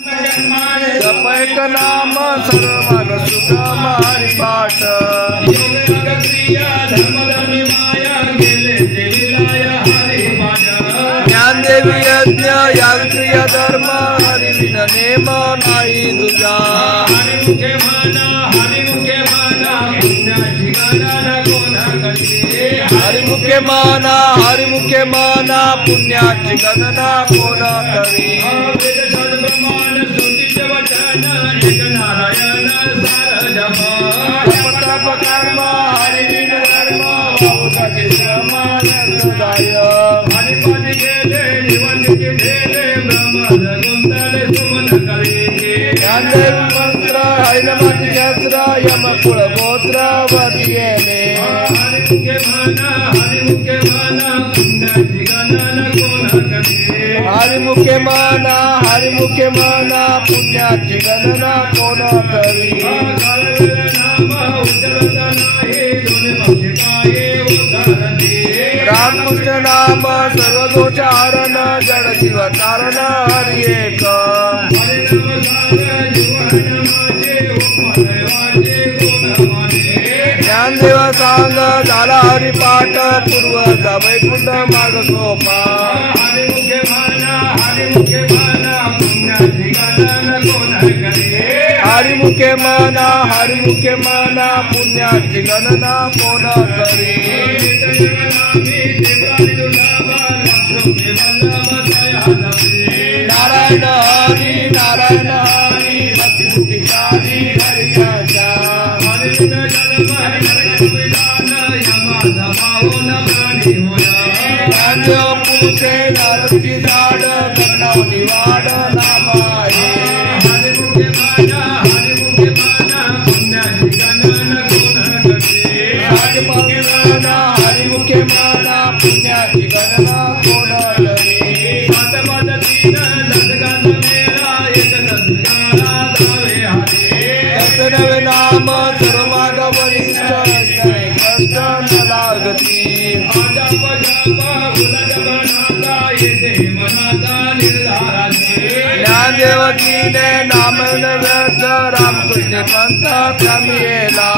जपैक नाम सर्वमाग सुगम हरिपाठ ज्ञानदेवी यज्ञ यागक्रिय धर्म हरिविन नेम नाही तुझा हरिमुखे माना पुण्याची गणना कोण करी तप कर्म हरिविन धर्म हरिपदी गेले निवंदित गेले ज्ञानदेवी मंत्र हैनमती शस्त्र यम कुळ गोत्र वरियेने हरिमुखे माना पुण्याची गणना कोण करी हरिमुखे माना पुण्याची गणना कोण करी रामकृष्ण नाम सर्वदोषारण जड जीव तारण हरि एक ज्ञानदेव सांग झाला हरिपाठ पूर्व वैकुंठ माग सोपा हरिमुखे माना पुण्याची गणना कोण करी हरिमुखे माना पुण्याची गणना कोण करी नारायण हरी भक्तिमुक्तिकारी हरिचा पुरुषे नारदची झाड कर्णावली वाड नामाये हरिमुखे माना पुण्याची गणना कोण करी हरिमुखे माना पुण्याची गणना कोण करी नवे नाम सर्वमाग वरिष्ठ कष्ट न लागती ज्ञानदेवकीने नाम व्यर्थ रामकृष्ण पंथ कमियेला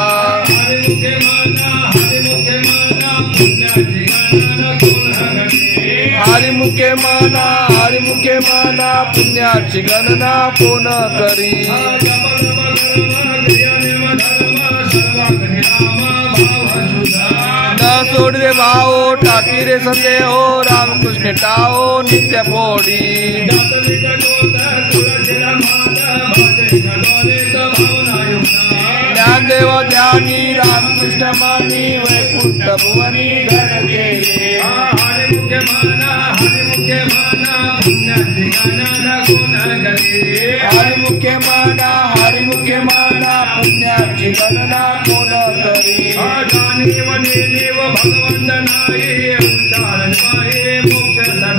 हरिमुखे माना पुण्याची गणना कोण करी न सोडवे भाव टाकी रे संदेह रामकृष्ण टाओ नित्य पोडी ज्ञानदेव ध्यानी रामकृष्ण मानी वैकुंठ भुवनी घर गेले हरिमुखे माना पुण्याची गणना कोण करी हरिमुखे माना पुण्याची गणना कोण करी भगवंत नाही मोक्ष सदा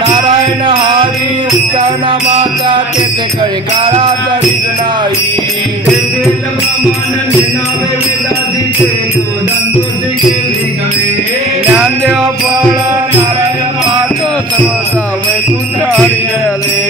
नारायण हरी उच्चार नामाचा तेथे कळी काळाचा रीत नाही ज्ञानदेव फळ नारायण पाठ सर्वसा वैकुंठ हरी